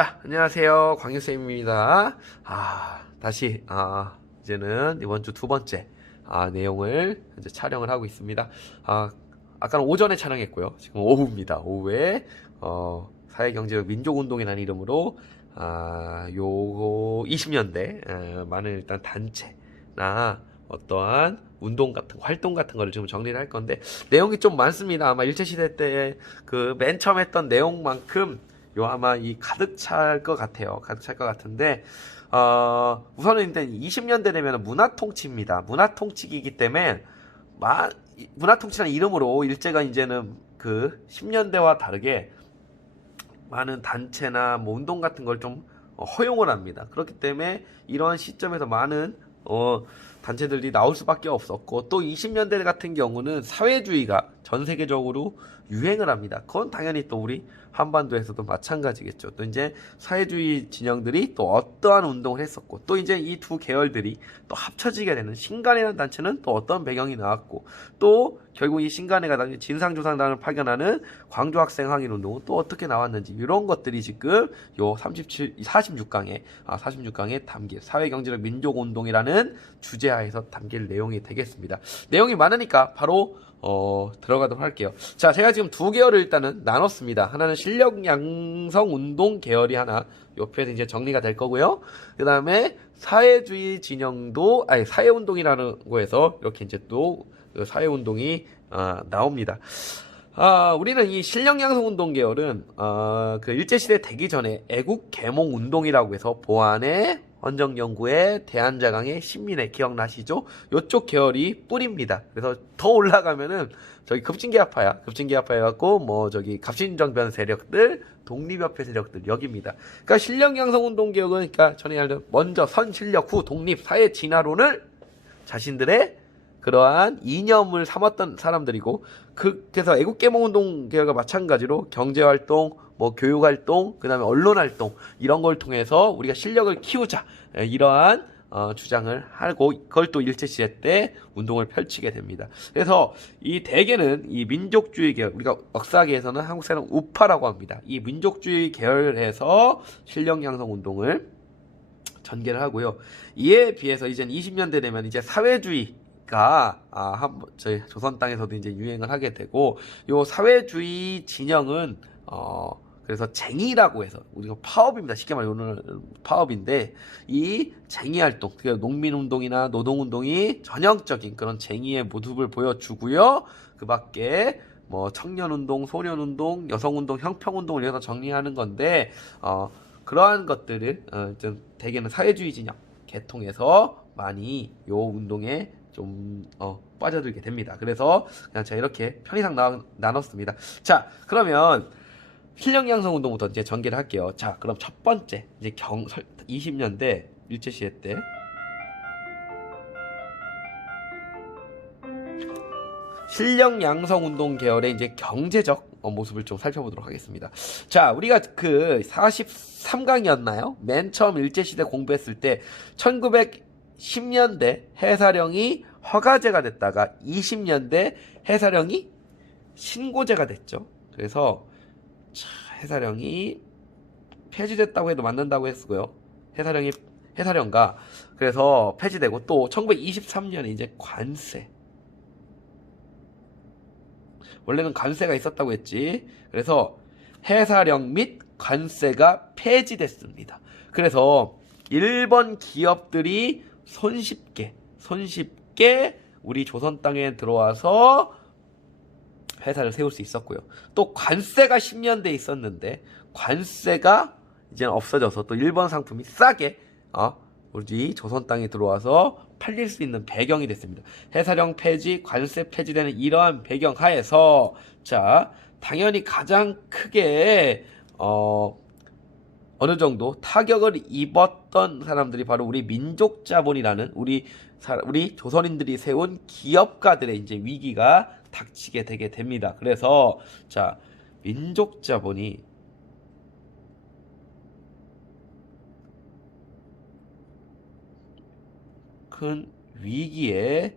자, 안녕하세요. 광유쌤입니다. 다시, 이제는 이번 주 두 번째, 내용을 이제 촬영을 하고 있습니다. 아까는 오전에 촬영했고요. 지금 오후입니다. 오후에, 사회경제적 민족운동이라는 이름으로, 요 20년대, 많은 일단 단체나 어떠한 운동 같은 활동 같은 거를 좀 정리를 할 건데 내용이 좀 많습니다. 아마 일제시대 때 그 맨 처음 했던 내용만큼 요 아마 이 가득 찰 것 같아요. 가득 찰 것 같은데 우선은 일단 20년대 되면 문화통치입니다. 문화통치기이기 때문에 문화통치라는 이름으로 일제가 이제는 그 10년대와 다르게 많은 단체나 뭐 운동 같은 걸 좀 허용을 합니다. 그렇기 때문에 이런 시점에서 많은 단체들이 나올 수밖에 없었고, 또 20년대 같은 경우는 사회주의가 전 세계적으로 유행을 합니다. 그건 당연히 또 우리 한반도에서도 마찬가지겠죠. 또 이제 사회주의 진영들이 또 어떠한 운동을 했었고, 또 이제 이 두 계열들이 또 합쳐지게 되는 신간이라는 단체는 또 어떤 배경이 나왔고, 또 결국 이 신간회가 진상조상단을 파견하는 광주학생 항일운동은 또 어떻게 나왔는지, 이런 것들이 지금 요 46강에 담길 사회경제적 민족운동이라는 주제하에서 담길 내용이 되겠습니다. 내용이 많으니까 바로 들어가도록 할게요. 자, 제가 지금 두 계열을 일단은 나눴습니다. 하나는 실력 양성 운동 계열이 하나 옆에서 이제 정리가 될 거고요. 그 다음에 사회주의 진영도 사회운동이라는 거에서 이렇게 이제 또 사회운동이 나옵니다. 우리는 이 실력 양성 운동 계열은 그 일제시대 되기 전에 애국 계몽 운동이라고 해서 보안의 헌정연구회, 대한자강의 신민회 기억나시죠? 요쪽 계열이 뿌리입니다. 그래서 더 올라가면은 저기 급진계합파 해갖고 뭐 저기 갑신정변 세력들, 독립협회 세력들 여기입니다. 그러니까 실력 양성 운동 개혁은 그러니까 전에 알던 먼저 선실력 후 독립 사회 진화론을 자신들의 그러한 이념을 삼았던 사람들이고, 그래서 애국계몽운동 계열과 마찬가지로 경제활동, 뭐 교육활동, 그 다음에 언론활동 이런 걸 통해서 우리가 실력을 키우자, 이러한 주장을 하고 그걸 또 일제시대 때 운동을 펼치게 됩니다. 그래서 이 대개는 이 민족주의 계열, 우리가 역사계에서는 한국사람 우파라고 합니다. 이 민족주의 계열에서 실력 양성 운동을 전개를 하고요. 이에 비해서 이제 20년대 되면 이제 사회주의가 저희 조선 땅에서도 이제 유행을 하게 되고, 요 사회주의 진영은 그래서 쟁의라고 해서 우리가 파업입니다. 쉽게 말해 오늘 파업인데, 이 쟁의 활동, 그러니까 농민운동이나 노동운동이 전형적인 그런 쟁의의 모습을 보여주고요. 그 밖에 뭐 청년운동, 소년운동, 여성운동, 형평운동을 위해서 정리하는 건데, 그러한 것들을 좀 대개는 사회주의 진영 계통에서 많이 요 운동에 좀 빠져들게 됩니다. 그래서 그냥 제가 이렇게 편의상 나눴습니다. 자, 그러면 실력 양성 운동부터 이제 전개를 할게요. 자, 그럼 첫 번째 이제 20년대 일제시대 때 실력 양성 운동 계열의 이제 경제적 모습을 좀 살펴보도록 하겠습니다. 자, 우리가 그 43강이었나요? 맨 처음 일제시대 공부했을 때 1910년대 해사령이 허가제가 됐다가 20년대 해사령이 신고제가 됐죠. 그래서 해사령이 폐지됐다고 해도 맞는다고 했고요. 해사령가 그래서 폐지되고, 또 1923년에 이제 관세, 원래는 관세가 있었다고 했지. 그래서 해사령 및 관세가 폐지됐습니다. 그래서 일본 기업들이 손쉽게 우리 조선 땅에 들어와서 회사를 세울 수 있었고요. 또 관세가 10년대에 있었는데 관세가 이제는 없어져서 또 일본 상품이 싸게 우리 조선 땅에 들어와서 팔릴 수 있는 배경이 됐습니다. 해사령 폐지, 관세 폐지되는 이러한 배경 하에서, 자, 당연히 가장 크게 어느 정도 타격을 입었던 사람들이 바로 우리 민족자본이라는 우리 조선인들이 세운 기업가들의 이제 위기가 닥치게 되게 됩니다. 그래서 자, 민족자본이 큰 위기에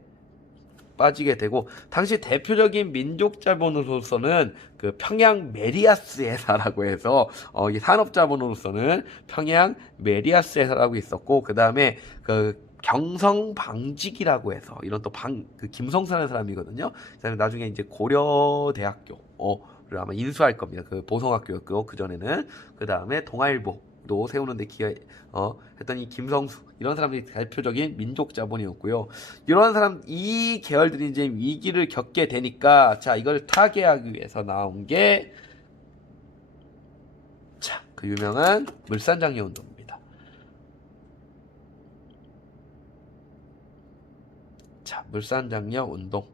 빠지게 되고, 당시 대표적인 민족 자본으로서는 그 평양 메리아스 회사라고 해서 이 산업 자본으로서는 평양 메리아스 회사라고 있었고, 그 다음에 그 경성 방직이라고 해서 이런 또 그 김성사라는 사람이거든요. 그다음에 나중에 이제 고려대학교를 아마 인수할 겁니다. 그 보성학교였고, 그 전에는. 그 다음에 동아일보도 세우는데 했던 이 김성수, 이런 사람들이 대표적인 민족 자본이었고요. 이런 사람, 이 계열들이 이제 위기를 겪게 되니까, 자, 이걸 타개하기 위해서 나온 게, 자, 그 유명한 물산장려 운동입니다. 자, 물산장려 운동.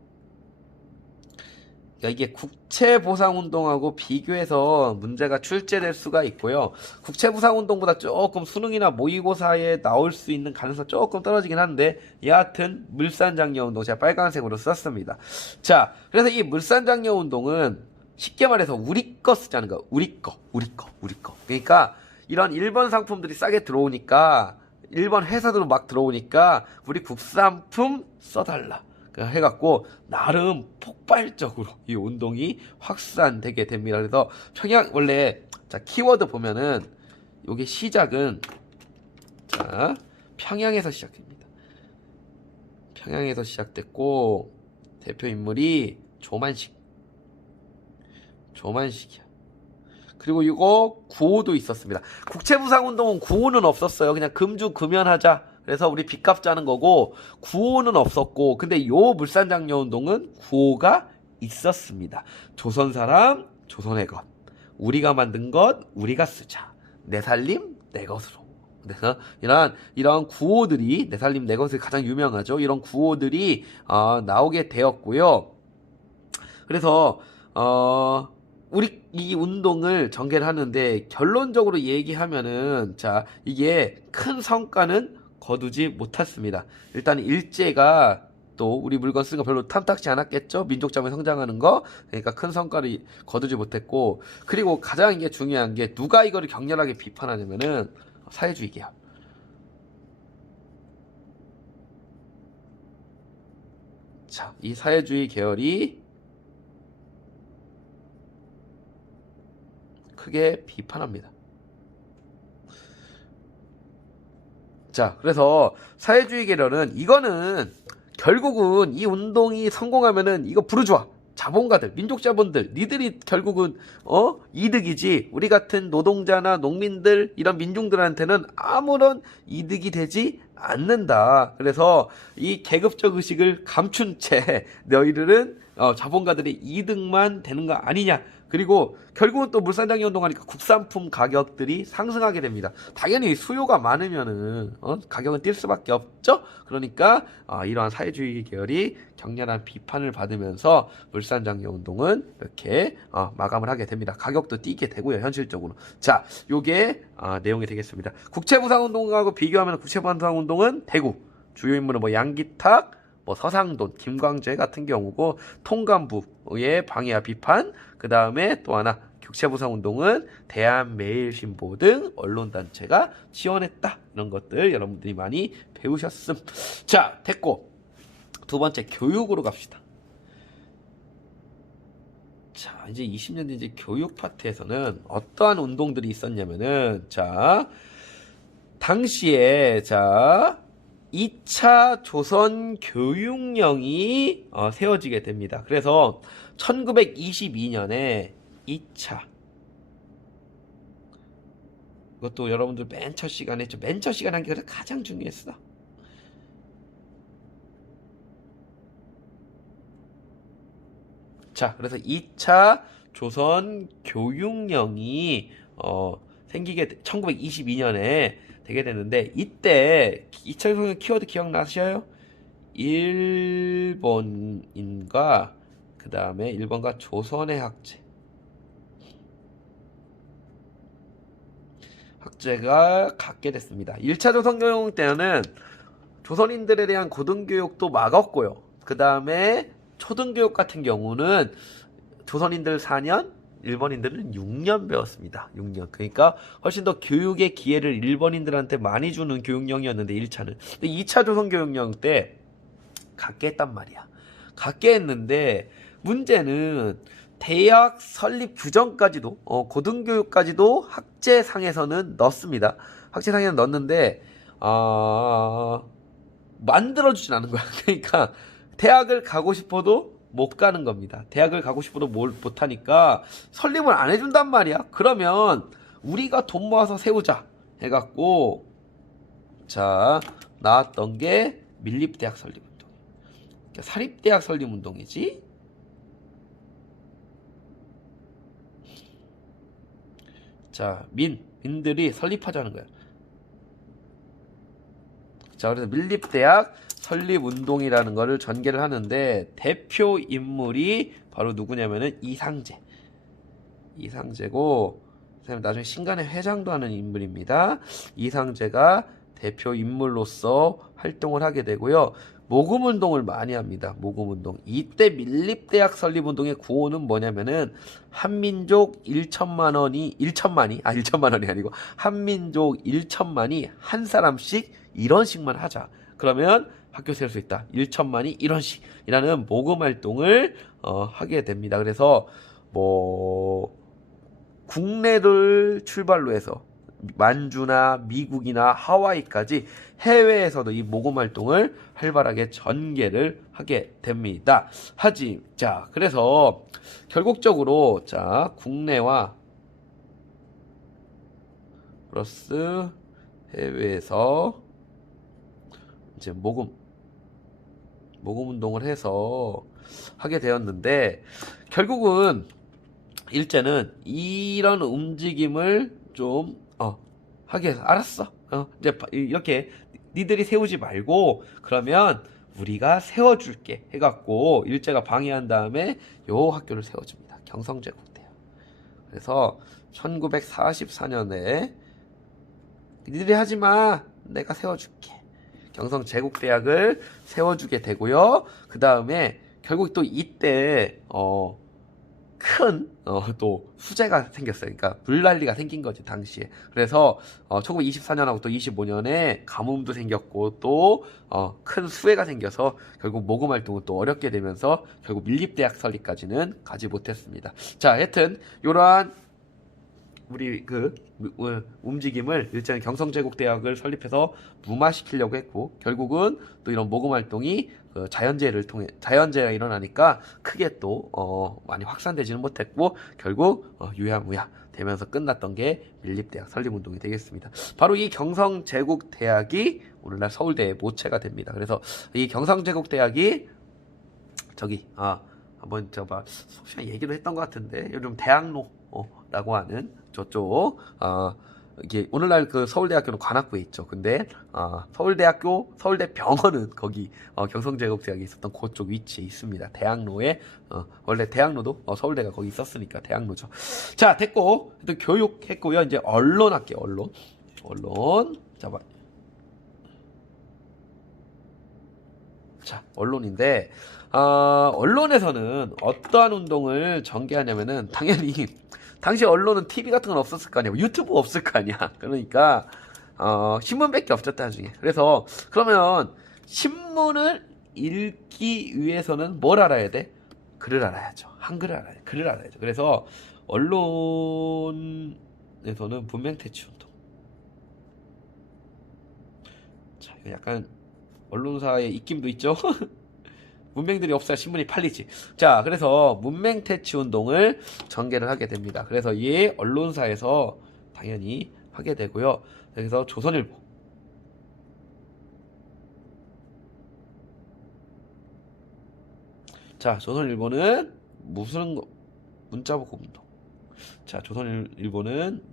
그러니까 이게 국채보상운동하고 비교해서 문제가 출제될 수가 있고요. 국채보상운동보다 조금 수능이나 모의고사에 나올 수 있는 가능성 조금 떨어지긴 한데, 여하튼 물산장려운동 제가 빨간색으로 썼습니다. 자, 그래서 이 물산장려운동은 쉽게 말해서 우리 거 쓰자는 거. 우리 거. 그러니까 이런 일본 상품들이 싸게 들어오니까, 일본 회사들로 막 들어오니까 우리 국산품 써달라 해갖고 나름 폭발적으로 이 운동이 확산되게 됩니다. 그래서 평양, 원래 자, 키워드 보면은 요게 시작은, 자, 평양에서 시작됩니다. 평양에서 시작됐고, 대표 인물이 조만식이야. 그리고 이거 구호도 있었습니다. 국채부상운동은 구호는 없었어요. 그냥 금주 금연하자. 그래서 우리 빚 갚자는 거고, 구호는 없었고, 근데 요 물산장려운동은 구호가 있었습니다. 조선 사람, 조선의 것. 우리가 만든 것, 우리가 쓰자. 내 살림, 내 것으로. 그래서 이런 구호들이, 내 살림, 내 것이 가장 유명하죠. 이런 구호들이 나오게 되었고요. 그래서 우리 이 운동을 전개를 하는데, 결론적으로 얘기하면은, 자, 이게 큰 성과는 거두지 못했습니다. 일단 일제가 또 우리 물건 쓰는 거 별로 탐탁지 않았겠죠. 민족자본이 성장하는 거. 그러니까 큰 성과를 거두지 못했고, 그리고 가장 이게 중요한 게, 누가 이거를 격렬하게 비판하냐면은 사회주의 계열. 자, 이 사회주의 계열이 크게 비판합니다. 자, 그래서 사회주의 계열은, 이거는 결국은 이 운동이 성공하면은 이거 부르주아, 자본가들, 민족자본들, 니들이 결국은 이득이지, 우리 같은 노동자나 농민들, 이런 민중들한테는 아무런 이득이 되지 않는다. 그래서 이 계급적 의식을 감춘 채 너희들은 자본가들의 이득만 되는 거 아니냐. 그리고 결국은 또 물산장려 운동하니까 국산품 가격들이 상승하게 됩니다. 당연히 수요가 많으면은 가격은 뛸 수밖에 없죠. 그러니까 이러한 사회주의 계열이 격렬한 비판을 받으면서 물산장려 운동은 이렇게 마감을 하게 됩니다. 가격도 뛰게 되고요, 현실적으로. 자, 요게 내용이 되겠습니다. 국채부상운동하고 비교하면 국채부상운동은 대구, 주요 인물은 뭐 양기탁, 뭐 서상돈, 김광재 같은 경우고, 통감부의 방해와 비판, 그 다음에 또 하나 국채부상운동은 대한매일신보 등 언론단체가 지원했다. 이런 것들 여러분들이 많이 배우셨음. 자, 됐고, 두 번째 교육으로 갑시다. 자, 이제 20년 뒤 이제 교육 파트에서는 어떠한 운동들이 있었냐면은, 자, 당시에, 자, 2차 조선 교육령이 세워지게 됩니다. 그래서 1922년에 2차, 이것도 여러분들 맨 첫 시간에 했죠. 맨 첫 시간에 한 게 가장 중요했어. 자, 그래서 2차 조선 교육령이 생기게 1922년에 되게 되는데, 이때 2차 조선 키워드 기억나셔요? 일본인과 그 다음에 일본과 조선의 학제가 갖게 됐습니다. 1차 조선교육 때는 조선인들에 대한 고등교육도 막았고요. 그 다음에 초등교육 같은 경우는 조선인들 4년, 일본인들은 6년 배웠습니다. 6년. 그러니까 훨씬 더 교육의 기회를 일본인들한테 많이 주는 교육령이었는데, 1차는. 근데 2차 조선교육령 때 갖게 했단 말이야. 갖게 했는데 문제는 대학 설립 규정까지도 고등교육까지도 학제상에서는 넣습니다. 학제상에는 넣었는데 만들어주진 않은 거야. 그러니까 대학을 가고 싶어도 못 가는 겁니다. 대학을 가고 싶어도 못하니까 설립을 안 해준단 말이야. 그러면 우리가 돈 모아서 세우자 해갖고 자 나왔던 게 밀립대학 설립운동. 그러니까 사립대학 설립운동이지. 자 민들이 설립하자는 거야. 자 그래서 밀립대학 설립운동이라는 거를 전개를 하는데 대표 인물이 바로 누구냐면은 이상제고 선생님 나중에 신간의 회장도 하는 인물입니다. 이상제가 대표 인물로서 활동을 하게 되고요. 모금운동을 많이 합니다. 모금운동. 이때 밀립대학 설립운동의 구호는 뭐냐면은 한민족 1천만 원이 아니고 한민족 1천만이 한 사람씩 1원씩만 하자. 그러면 학교 세울 수 있다. 1천만이 1원씩이라는 모금 활동을 하게 됩니다. 그래서 뭐 국내를 출발로 해서 만주나 미국이나 하와이까지 해외에서도 이 모금 활동을 활발하게 전개를 하게 됩니다. 자, 그래서 결국적으로 자, 국내와 플러스 해외에서 이제 모금 운동을 해서 하게 되었는데 결국은 일제는 이런 움직임을 좀 하게 해서 알았어. 이제 이렇게 니들이 세우지 말고 그러면 우리가 세워줄게 해갖고 일제가 방해한 다음에 요 학교를 세워줍니다. 경성제국대학. 그래서 1944년에 니들이 하지마 내가 세워줄게. 경성제국대학을 세워주게 되고요. 그 다음에 결국 또 이때 큰 또 수재가 생겼어요. 그러니까 물난리가 생긴 거지 당시에. 그래서 1924년하고 또 25년에 가뭄도 생겼고 또 큰 수해가 생겨서 결국 모금 활동은 또 어렵게 되면서 결국 밀립대학 설립까지는 가지 못했습니다. 자, 하여튼 요러한 우리 그 움직임을 일제는 경성제국대학을 설립해서 무마시키려고 했고 결국은 또 이런 모금 활동이 자연재해가 일어나니까 크게 또 많이 확산되지는 못했고 결국 유야무야 되면서 끝났던 게 밀립대학 설립운동이 되겠습니다. 바로 이 경성제국대학이 오늘날 서울대의 모체가 됩니다. 그래서 이 경성제국대학이 저기 한번 혹시 얘기도 했던 것 같은데 요즘 대학로라고 하는 저쪽 이게 오늘날 그 서울대학교는 관악구에 있죠. 근데 서울대병원은 거기 경성제국대학이 있었던 그쪽 위치에 있습니다. 대학로에 원래 대학로도 서울대가 거기 있었으니까 대학로죠. 자 됐고 또 교육했고요. 이제 언론 할게요. 언론 자 언론인데 언론에서는 어떠한 운동을 전개하냐면은 당연히 당시 언론은 TV 같은 건 없었을 거 아니야. 유튜브 없을 거 아니야. 그러니까 신문밖에 없었다 나중에. 그래서 그러면 신문을 읽기 위해서는 뭘 알아야 돼? 글을 알아야죠. 한글을 알아야 돼. 글을 알아야죠. 그래서 언론에서는 문맹퇴치운동. 자, 이거 약간 언론사의 입김도 있죠. 문맹들이 없어야 신문이 팔리지. 자, 그래서 문맹퇴치 운동을 전개를 하게 됩니다. 그래서 이 언론사에서 당연히 하게 되고요. 그래서 조선일보. 자, 조선일보는 무슨 문자보고 운동. 자, 조선일보는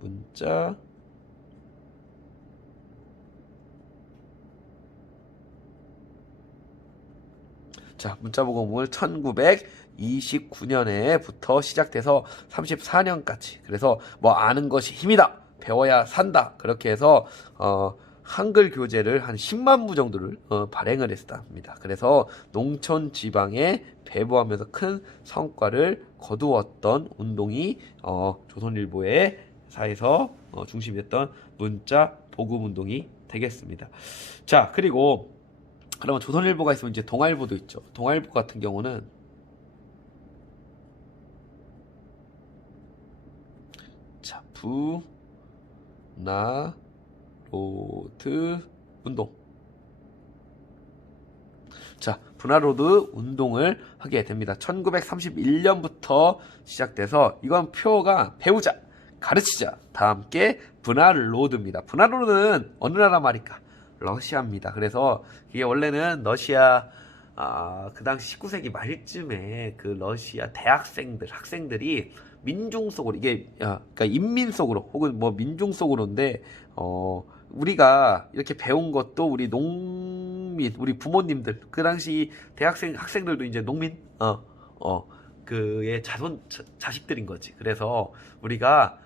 문자보고문을 1929년에부터 시작돼서 34년까지. 그래서 뭐 아는 것이 힘이다. 배워야 산다. 그렇게 해서 한글 교재를 한 10만 부 정도를 발행을 했습니다. 그래서 농촌 지방에 배부하면서 큰 성과를 거두었던 운동이 조선일보의 사에서 중심이 됐던 문자 보급 운동이 되겠습니다. 자, 그리고 그러면 조선일보가 있으면 이제 동아일보도 있죠. 동아일보 같은 경우는 자, 분화로드 운동. 자, 분화로드 운동을 하게 됩니다. 1931년부터 시작돼서 이건 표가 배우자, 가르치자, 다 함께 분화로드입니다. 분화로드는 어느 나라 말일까? 러시아입니다. 그래서 이게 원래는 러시아 그 당시 19세기 말쯤에 그 러시아 학생들이 민중 속으로 이게 그러니까 인민 속으로 혹은 뭐 민중 속으로인데 우리가 이렇게 배운 것도 우리 농민, 우리 부모님들 그 당시 학생들도 이제 농민 그의 자식들인 거지. 그래서 우리가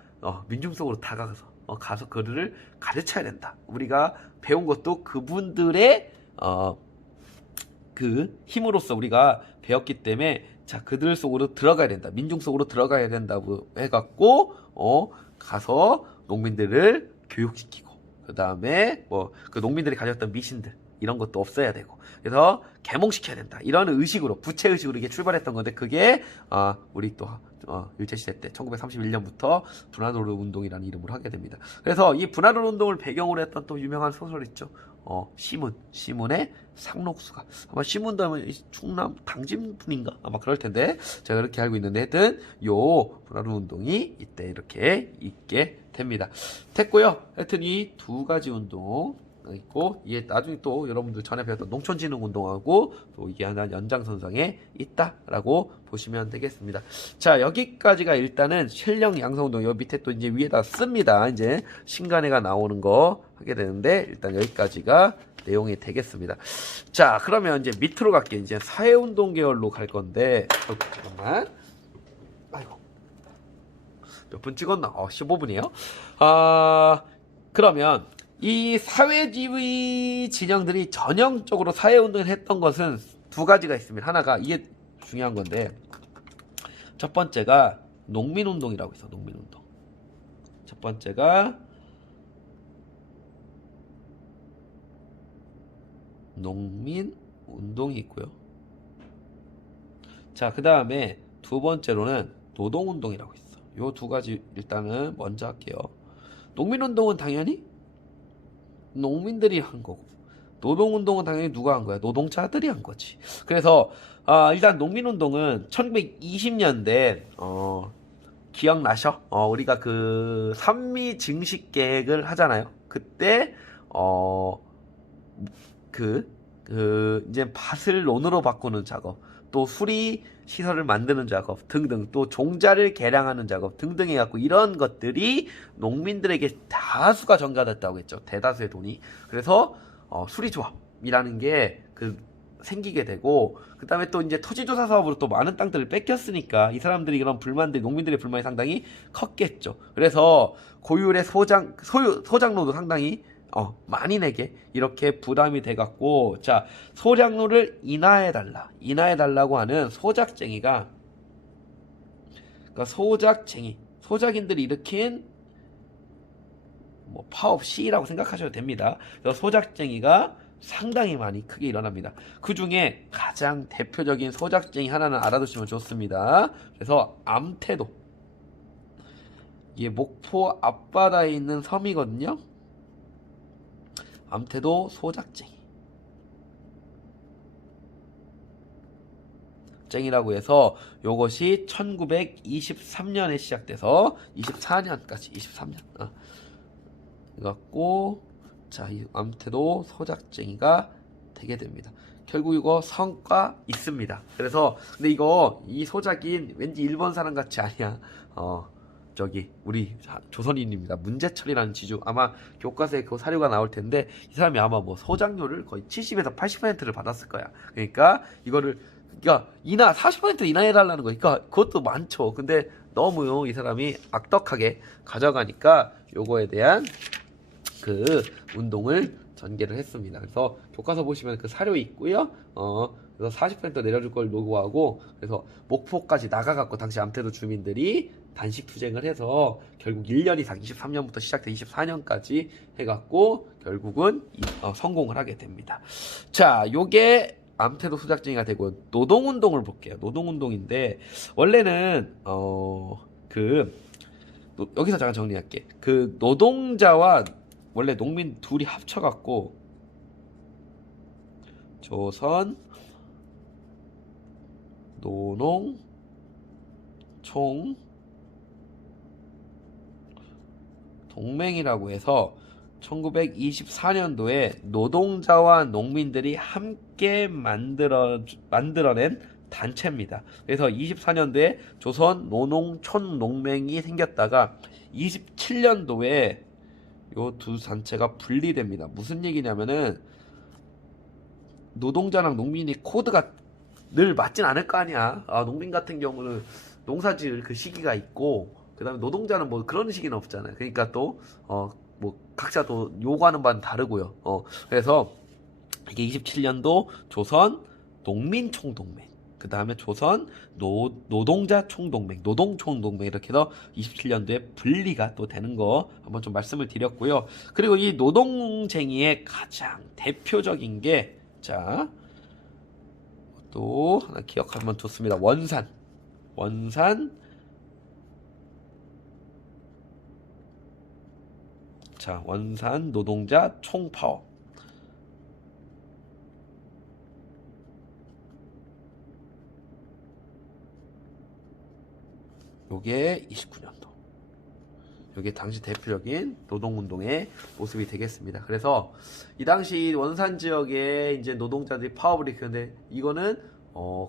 민중 속으로 다가가서 가서 그들을 가르쳐야 된다. 우리가 배운 것도 그분들의 그 힘으로써 우리가 배웠기 때문에 자, 그들 속으로 들어가야 된다. 민중 속으로 들어가야 된다고 해갖고 가서 농민들을 교육시키고 그 다음에 뭐 그 농민들이 가졌던 미신들 이런 것도 없애야 되고 그래서 계몽시켜야 된다. 이런 의식으로 부채의식으로 이게 출발했던 건데 그게 우리 또 일제시대 때 1931년부터 분화로드 운동이라는 이름으로 하게 됩니다. 그래서 이 분화로드 운동을 배경으로 했던 또 유명한 소설 있죠. 시문의 상록수가 아마 시문도 하면 충남 당진 분인가 아마 그럴 텐데 제가 그렇게 알고 있는데 하여튼 요 분화로드 운동이 이때 이렇게 있게 됩니다. 됐고요. 하여튼 이 두 가지 운동 있고 이게 나중에 또 여러분들 전에 배웠던 농촌진흥 운동하고 또 이게 하나 연장선상에 있다라고 보시면 되겠습니다. 자, 여기까지가 일단은 실력 양성 운동. 여기 밑에 또 이제 위에다 씁니다. 이제 신간회가 나오는 거 하게 되는데 일단 여기까지가 내용이 되겠습니다. 자, 그러면 이제 밑으로 갈게요. 이제 사회운동 계열로 갈 건데 잠깐만. 아이고 몇 분 찍었나? 15분이에요. 그러면 이 사회주의 진영들이 전형적으로 사회운동을 했던 것은 두 가지가 있습니다. 하나가 이게 중요한 건데 첫 번째가 농민운동이라고 있어. 농민운동. 첫 번째가 농민운동이 있고요. 자, 그 다음에 두 번째로는 노동운동이라고 있어. 요 두 가지 일단은 먼저 할게요. 농민운동은 당연히 농민들이 한 거고 노동운동은 당연히 누가 한 거야? 노동자들이 한 거지. 그래서 일단 농민운동은 1920년대 기억나셔? 우리가 그 산미 증식 계획을 하잖아요. 그때 이제 밭을 논으로 바꾸는 작업, 또 수리 시설을 만드는 작업 등등, 또 종자를 개량하는 작업 등등 해갖고 이런 것들이 농민들에게 다수가 전가됐다고 했죠. 대다수의 돈이. 그래서 수리조합이라는 게 생기게 되고 그 다음에 또 이제 토지조사 사업으로 또 많은 땅들을 뺏겼으니까 이 사람들이 이런 농민들의 불만이 상당히 컸겠죠. 그래서 고율의 소장로도 상당히 만인에게 이렇게 부담이 돼갖고 자, 소량로를 인하해달라고 하는 소작쟁이가 그러니까 소작인들이 일으킨 뭐 파업 시위라고 생각하셔도 됩니다. 그래서 소작쟁이가 상당히 많이 크게 일어납니다. 그 중에 가장 대표적인 소작쟁이 하나는 알아두시면 좋습니다. 그래서 암태도, 이게 목포 앞바다에 있는 섬이거든요. 암태도 소작쟁이라고 해서 요것이 1923년에 시작돼서 23년 그래갖고 자, 이 암태도 소작쟁이가 되게 됩니다. 결국 이거 성과 있습니다. 그래서 근데 이 소작인 왠지 일본 사람 같이 아니야. 우리 조선인입니다. 문제철이라는 지주, 아마 교과서에 그 사료가 나올 텐데 이 사람이 아마 뭐 소작료를 거의 70에서 80%를 받았을 거야. 그러니까 40% 인하해달라는 거니까 그것도 많죠. 근데 너무 이 사람이 악덕하게 가져가니까 요거에 대한 그 운동을 전개를 했습니다. 그래서 교과서 보시면 그 사료 있고요. 그래서 40% 내려줄 걸 요구하고 그래서 목포까지 나가갖고 당시 암태도 주민들이 단식 투쟁을 해서 결국 1년 이상 23년부터 시작돼 24년까지 해갖고 결국은 성공을 하게 됩니다. 자, 요게 암태도 소작쟁이가 되고 노동운동을 볼게요. 노동운동인데 원래는 여기서 잠깐 정리할게. 그 노동자와 원래 농민 둘이 합쳐갖고 조선 노농 총 동맹이라고 해서 1924년도에 노동자와 농민들이 함께 만들어낸 단체입니다. 그래서 24년도에 조선 노농촌농맹이 생겼다가 27년도에 요 두 단체가 분리됩니다. 무슨 얘기냐면은 노동자랑 농민이 코드가 늘 맞진 않을 거 아니야. 농민 같은 경우는 농사지을 그 시기가 있고, 그 다음에 노동자는 뭐 그런 시기는 없잖아요. 그러니까 또, 뭐 각자 또 요구하는 바는 다르고요. 그래서 이게 27년도 조선 농민총동맹, 그 다음에 조선 노동자 총동맹, 노동총동맹 이렇게 해서 27년도에 분리가 또 되는 거 한번 좀 말씀을 드렸고요. 그리고 이 노동쟁이의 가장 대표적인 게, 자, 또 하나 기억하면 좋습니다. 원산 자, 원산 노동자 총파업. 요게 29년도. 요게 당시 대표적인 노동운동의 모습이 되겠습니다. 그래서 이 당시 원산 지역에 이제 노동자들이 파업을 일으켰는데, 이거는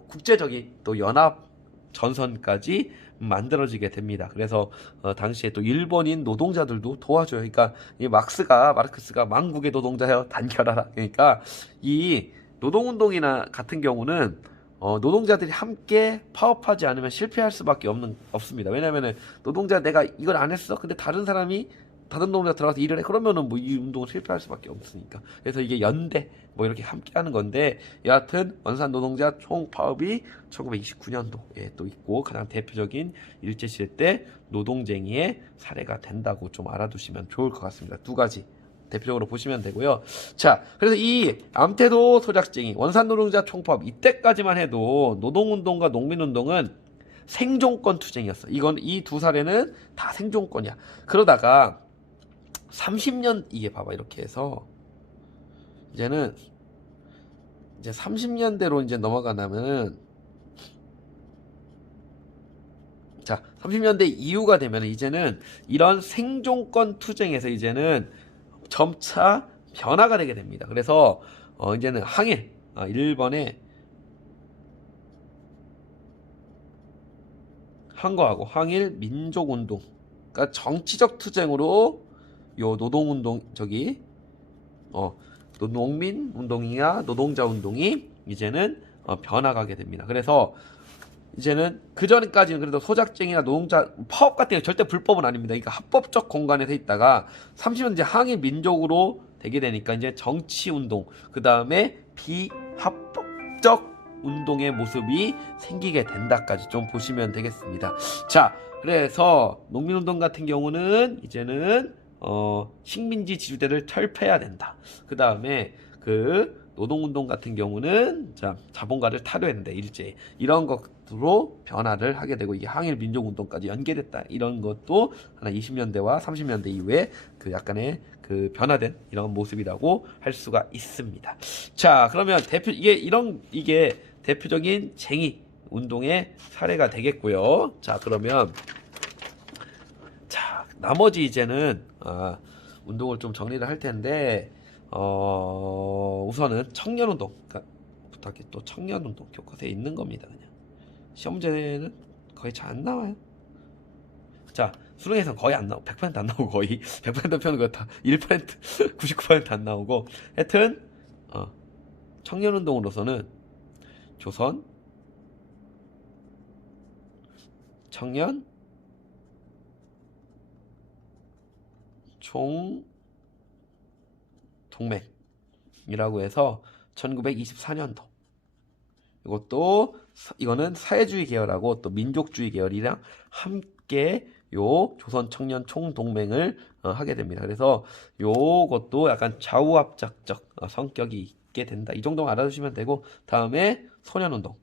국제적인 또 연합 전선까지 만들어지게 됩니다. 그래서 당시에 또 일본인 노동자들도 도와줘요. 그러니까 이 마르크스가 만국의 노동자여 단결하라. 그러니까 이 노동운동이나 같은 경우는 노동자들이 함께 파업하지 않으면 실패할 수밖에 없습니다. 왜냐면은 노동자 내가 이걸 안 했어. 근데 다른 노동자 들어가서 일을 해. 그러면은 뭐 이 운동은 실패할 수밖에 없으니까. 그래서 이게 연대 뭐 이렇게 함께 하는 건데, 여하튼 원산 노동자 총파업이 1929년도에 또 있고, 가장 대표적인 일제시대 때 노동쟁이의 사례가 된다고 좀 알아두시면 좋을 것 같습니다. 두 가지 대표적으로 보시면 되고요. 자, 그래서 이 암태도 소작쟁이, 원산 노동자 총파업, 이때까지만 해도 노동운동과 농민운동은 생존권 투쟁이었어. 이 두 사례는 다 생존권이야. 그러다가 30년, 이게 봐봐, 이렇게 해서 이제 30년대로 이제 넘어가냐면은, 자, 30년대 이후가 되면 이제는 이런 생존권 투쟁에서 이제는 점차 변화가 되게 됩니다. 그래서 이제는 항일, 일본의 항거하고 항일 민족운동, 그러니까 정치적 투쟁으로 요 노동운동, 농민운동이나 노동자운동이 이제는 변화가게 됩니다. 그래서 이제는 그전까지는 그래도 소작쟁이나 노동자 파업 같은 게 절대 불법은 아닙니다. 그러니까 합법적 공간에서 있다가 30년 이제 항일 민족으로 되게 되니까 이제 정치운동, 그 다음에 비합법적 운동의 모습이 생기게 된다까지 좀 보시면 되겠습니다. 자, 그래서 농민운동 같은 경우는 이제는 식민지 지주대를 철폐해야 된다. 그 다음에 노동운동 같은 경우는 자본가를 타도해야 된다. 일제히 이런 것으로 변화를 하게 되고, 이게 항일 민족운동까지 연계됐다. 이런 것도 하나 20년대와 30년대 이후에 약간의 변화된 이런 모습이라고 할 수가 있습니다. 자, 그러면 이게 대표적인 쟁의 운동의 사례가 되겠고요. 자, 그러면 나머지 이제는 운동을 좀 정리를 할 텐데, 우선은 청년운동, 부탁해. 또 청년운동 교과서에 있는 겁니다. 그냥 시험제는 거의 잘 안 나와요. 자, 수능에서는 거의 안 나오고 100% 안 나오고, 거의 100% 표현은 그렇다. 1% 99% 안 나오고, 하여튼 청년운동으로서는 조선 청년 총동맹이라고 해서 1924년도, 이거는 사회주의 계열하고 또 민족주의 계열이랑 함께 요 조선청년 총동맹을 하게 됩니다. 그래서 요것도 약간 좌우합작적 성격이 있게 된다. 이 정도만 알아두시면 되고, 다음에 소년운동.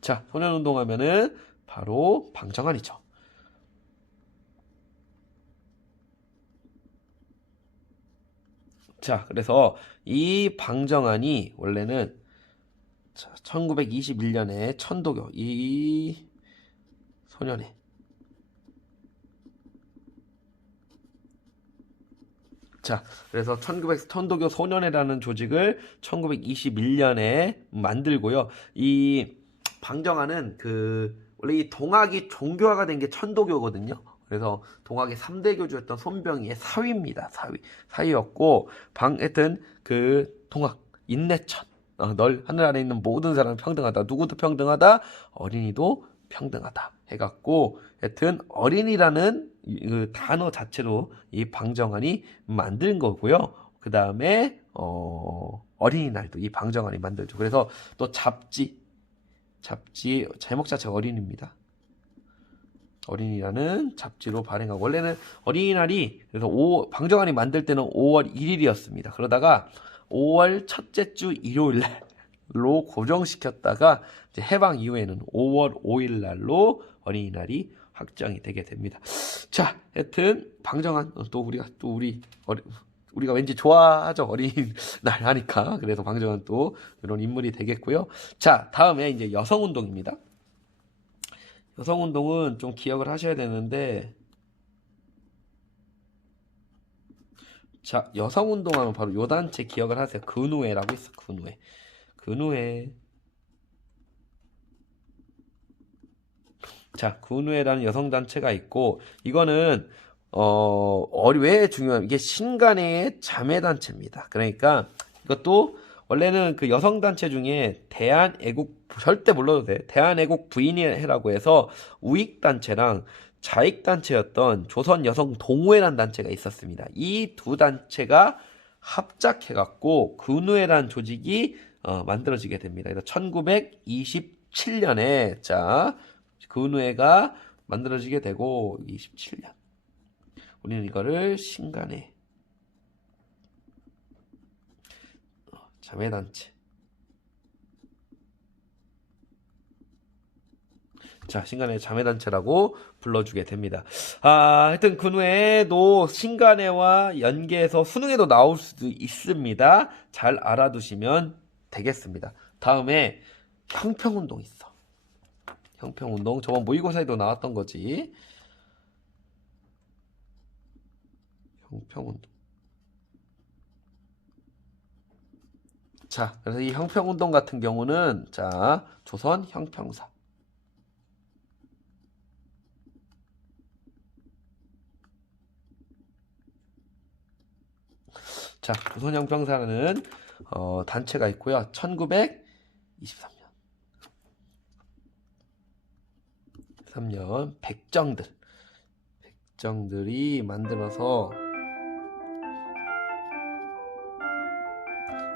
자, 소년운동 하면은 바로 방정환이죠. 자, 그래서 이 방정환이 원래는 1921년에 천도교 이 소년회, 자, 그래서 천도교 소년회라는 조직을 1921년에 만들고요. 이 방정환은 원래 이 동학이 종교화가 된 게 천도교거든요. 그래서 동학의 3대 교주였던 손병희의 사위입니다. 사위였고, 하여튼 동학, 인내천, 널 하늘 아래 있는 모든 사람은 평등하다. 누구도 평등하다. 어린이도 평등하다. 해갖고, 하여튼 어린이라는 그 단어 자체로 이 방정환이 만든 거고요. 그 다음에 어린이날도 이 방정환이 만들죠. 그래서 또 잡지 제목 자체가 어린이입니다. 어린이라는 잡지로 발행하고, 원래는 어린이날이 그래서 방정환이 만들 때는 5월 1일이었습니다. 그러다가 5월 첫째 주 일요일 날로 고정시켰다가 이제 해방 이후에는 5월 5일 날로 어린이날이 확정이 되게 됩니다. 자, 하여튼 방정환 우리가 왠지 좋아하죠. 어린이날 하니까. 그래서 방정환 또 이런 인물이 되겠고요. 자, 다음에 이제 여성운동입니다. 여성운동은 좀 기억을 하셔야 되는데, 자, 여성운동하면 바로 요 단체 기억을 하세요. 근우회라고 있어. 근우회. 자, 근우회라는 여성단체가 있고, 이거는 왜 중요하면 이게 신간의 자매단체입니다. 그러니까 이것도 원래는 그 여성단체 중에 절대 불러도 돼. 대한애국 부인회라고 해서 우익단체랑 자익단체였던 조선여성동호회라는 단체가 있었습니다. 이 두 단체가 합작해갖고 근우회라는 조직이 만들어지게 됩니다. 그래서 1927년에 근우회가 만들어지게 되고, 27년. 우리는 이거를 신간의 자매단체. 자, 신간의 자매단체라고 불러주게 됩니다. 하여튼 근우회도 신간회와 연계해서 수능에도 나올 수도 있습니다. 잘 알아두시면 되겠습니다. 다음에 형평운동 있어. 형평운동, 저번 모의고사에도 나왔던 거지. 형평운동. 자, 그래서 이 형평운동 같은 경우는 조선 형평사. 자, 조선 형평사는 단체가 있고요. 1923년 백정들이 만들어서,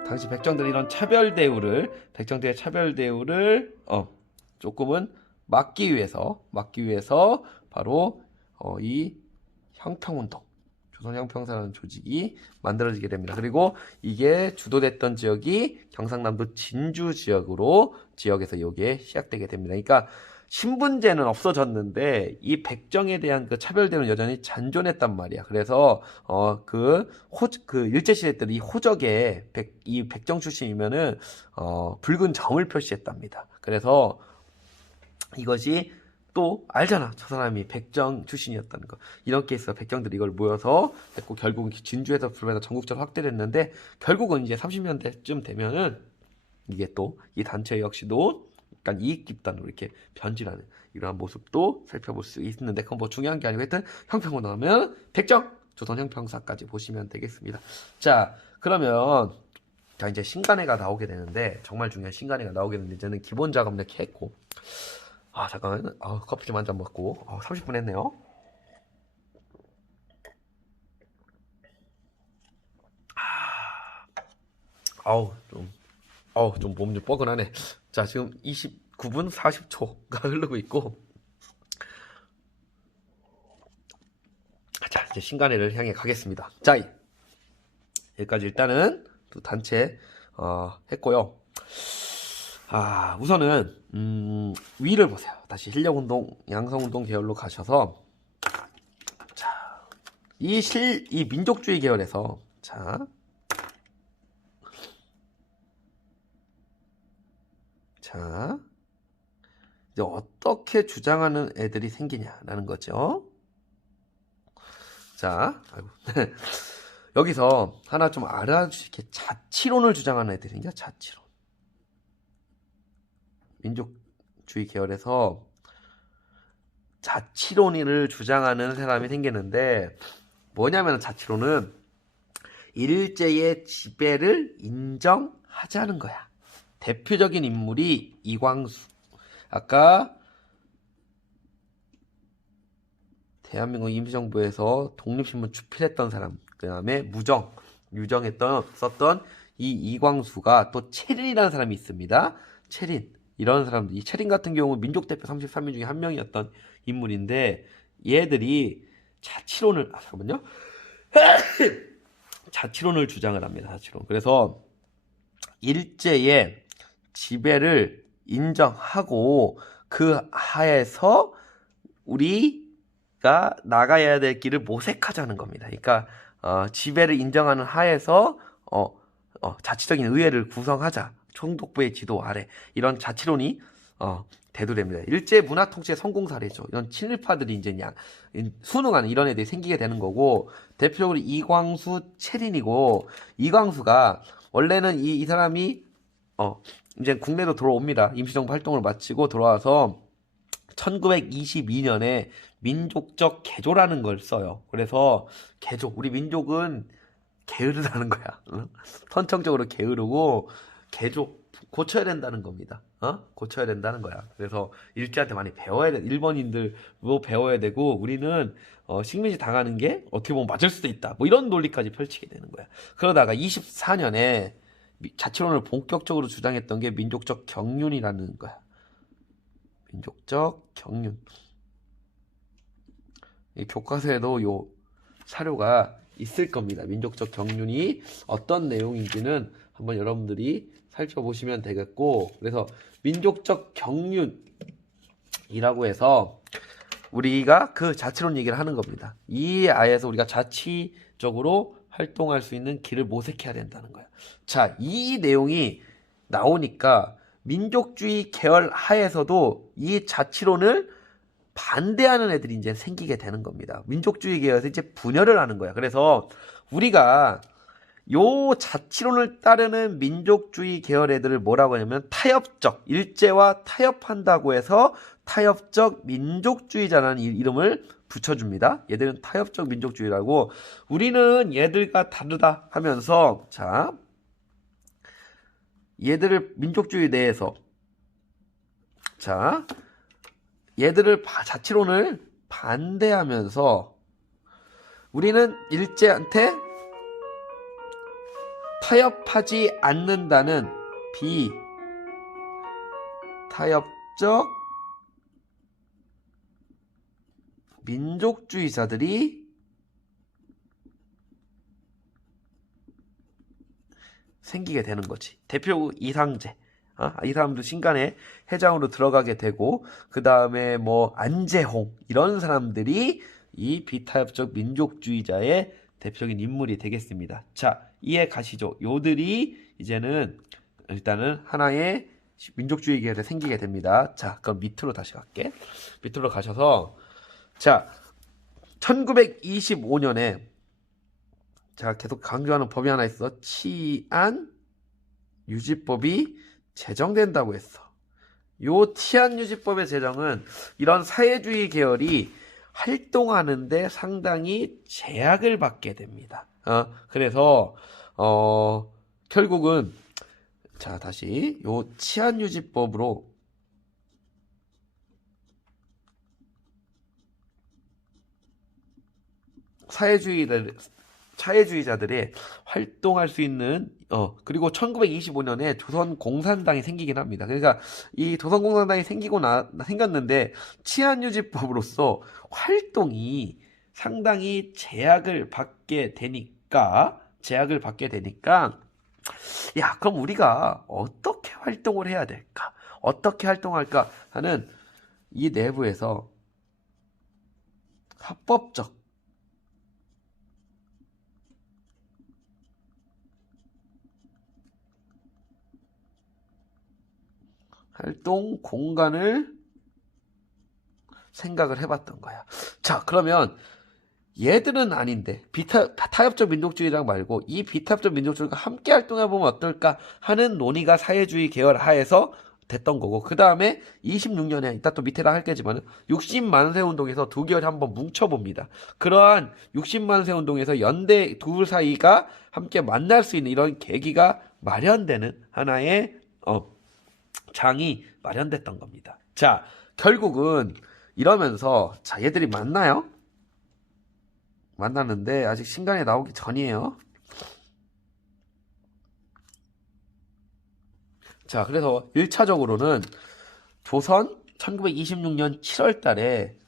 당시 백정들이 이런 백정들의 차별 대우를 조금은 막기 위해서 바로 이 형평운동, 조선형평사라는 조직이 만들어지게 됩니다. 그리고 이게 주도됐던 지역이 경상남도 진주 지역에서 이게 시작되게 됩니다. 그러니까 신분제는 없어졌는데 이 백정에 대한 그 차별대우는 여전히 잔존했단 말이야. 그래서 일제시대 때 이 호적에 이 백정 출신이면은 붉은 점을 표시했답니다. 그래서 이것이 또 알잖아, 저 사람이 백정 출신이었다는 거. 이런 케이스가 백정들이 이걸 모여서 했고, 결국은 진주에서 불면서 전국적으로 확대를 했는데, 결국은 이제 30년대쯤 되면은 이게 또 이 단체 역시도 약간 이익 집단으로 이렇게 변질하는 이러한 모습도 살펴볼 수 있는데, 그건 뭐 중요한 게 아니고, 하여튼 형평운동 하면 백정, 조선 형평사까지 보시면 되겠습니다. 자, 그러면 이제 신간회가 나오게 되는데, 정말 중요한 신간회가 나오게 되는데, 이제는 기본 작업 이렇게 했고, 잠깐만. 커피 좀 한 잔 먹고. 30분 했네요. 좀 몸 좀 뻐근하네. 자, 지금 29분 40초가 흐르고 있고, 자, 이제 신간회를 향해 가겠습니다. 자, 여기까지 일단은 또 단체 했고요. 우선은 위를 보세요. 다시 실력운동, 양성운동 계열로 가셔서, 자, 이 민족주의 계열에서, 자, 이제 어떻게 주장하는 애들이 생기냐라는 거죠. 자, 아이고. 여기서 하나 좀 알아주시게, 자치론을 주장하는 애들이 생겨. 자치론. 민족주의 계열에서 자치론을 주장하는 사람이 생기는데, 뭐냐면 자치론은 일제의 지배를 인정하자는 거야. 대표적인 인물이 이광수. 아까 대한민국 임시정부에서 독립신문 주필했던 사람, 그 다음에 썼던 이 이광수가 또 채린이라는 사람이 있습니다. 채린. 이런 사람들. 이 채린 같은 경우는 민족대표 33인 중에 한 명이었던 인물인데, 얘들이 자치론을, 잠깐만요. 자치론을 주장을 합니다. 자치론. 그래서 일제의 지배를 인정하고 그 하에서 우리가 나가야 될 길을 모색하자는 겁니다. 그러니까 지배를 인정하는 하에서 자치적인 의회를 구성하자. 총독부의 지도 아래. 이런 자치론이 대두됩니다. 일제 문화 통치의 성공 사례죠. 이런 친일파들이 이제 순응하는 이런 애들이 생기게 되는 거고, 대표적으로 이광수, 채린이고, 이광수가 원래는 이 사람이 이제 국내로 들어옵니다. 임시정부 활동을 마치고 돌아와서 1922년에 민족적 개조라는 걸 써요. 그래서 개조, 우리 민족은 게으르다는 거야. 선천적으로 게으르고 개조, 고쳐야 된다는 겁니다. 고쳐야 된다는 거야. 그래서 일제한테 많이 배워야 돼. 일본인들도 배워야 되고, 우리는 식민지 당하는 게 어떻게 보면 맞을 수도 있다. 뭐 이런 논리까지 펼치게 되는 거야. 그러다가 24년에 자치론을 본격적으로 주장했던 게 민족적 경륜이라는 거야. 민족적 경륜. 이 교과서에도 요 사료가 있을 겁니다. 민족적 경륜이 어떤 내용인지는 한번 여러분들이 살펴보시면 되겠고, 그래서 민족적 경륜이라고 해서 우리가 그 자치론 얘기를 하는 겁니다. 이 아에서 우리가 자치적으로 활동할 수 있는 길을 모색해야 된다는 거야. 자, 이 내용이 나오니까 민족주의 계열 하에서도 이 자치론을 반대하는 애들이 이제 생기게 되는 겁니다. 민족주의 계열에서 이제 분열을 하는 거야. 그래서 우리가 요 자치론을 따르는 민족주의 계열 애들을 뭐라고 하냐면 타협적, 일제와 타협한다고 해서 타협적 민족주의자라는 이름을 붙여줍니다. 얘들은 타협적 민족주의라고, 우리는 얘들과 다르다 하면서, 자, 얘들을 민족주의 내에서, 자, 얘들을 자치론을 반대하면서 우리는 일제한테 타협하지 않는다는 비타협적 민족주의자들이 생기게 되는 거지. 대표 이상제. 이 사람도 신간의 회장으로 들어가게 되고, 그 다음에 뭐 안재홍 이런 사람들이 이 비타협적 민족주의자의 대표적인 인물이 되겠습니다. 자, 이해 가시죠? 요들이 이제는 일단은 하나의 민족주의 계열이 생기게 됩니다. 자, 그럼 밑으로 다시 갈게. 밑으로 가셔서, 자, 1925년에 제가 계속 강조하는 법이 하나 있어. 치안 유지법이 제정된다고 했어. 요 치안 유지법의 제정은 이런 사회주의 계열이 활동하는데 상당히 제약을 받게 됩니다. 그래서 결국은, 자, 다시 요 치안 유지법으로 사회주의를 사회주의자들의 활동할 수 있는 그리고 1925년에 조선공산당이 생기긴 합니다. 그러니까 이 조선공산당이 생겼는데 치안유지법으로서 활동이 상당히 제약을 받게 되니까 야, 그럼 우리가 어떻게 활동을 해야 될까? 어떻게 활동할까 하는 이 내부에서 합법적 활동 공간을 생각을 해봤던 거야. 자, 그러면 얘들은 아닌데 타협적 민족주의랑 말고 이 비타협적 민족주의가 함께 활동해보면 어떨까 하는 논의가 사회주의 계열 하에서 됐던 거고, 그 다음에 26년에 이따 또 밑에다 할 게지만 60만세 운동에서 두 계열이 한번 뭉쳐봅니다. 그러한 60만세 운동에서 연대 둘 사이가 함께 만날 수 있는 이런 계기가 마련되는 하나의 장이 마련됐던 겁니다. 자, 결국은 이러면서 자, 얘들이 만나요? 만나는데 아직 신간에 나오기 전이에요. 자, 그래서 1차적으로는 조선 1926년 7월 달에